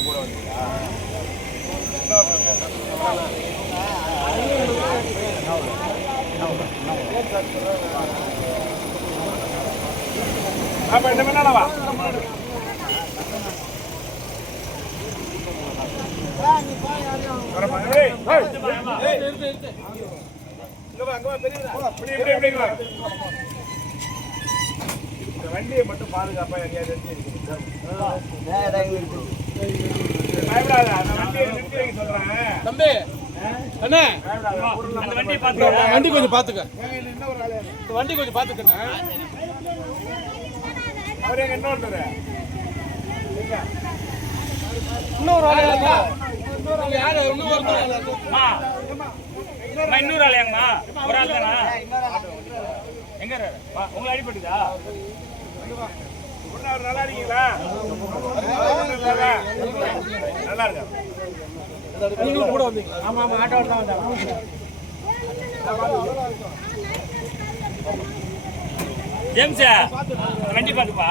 கூட வந்தீங்களா? அப்ப என்ன பண்ணவா வண்டியை மட்டும் பாதுகாப்பா எங்கேயாவது பயப்படாத. அந்த வண்டியை நிறுத்தி வைக்க சொல்றேன் தம்பி. அண்ணா வண்டி கொஞ்சம் பாத்துக்க. வண்டி கொஞ்சம் பாத்துக்கண்ணா. அவரு எங்க இன்னொருத்தர் இன்னொரு இன்னொரு ஆளையாங்கம்மா. ஒரு ஆள் தானா? எங்க உங்களுக்கு அடிபட்டுதா? நல்லா இருக்கீங்களா? நல்லா இருக்கா? நீங்களும் கூட வந்தீங்க? ஆமா ஆமா, ஆட்டோ தான் வந்தாங்க. ஜேம்ஸா வண்டி பாத்துப்பா.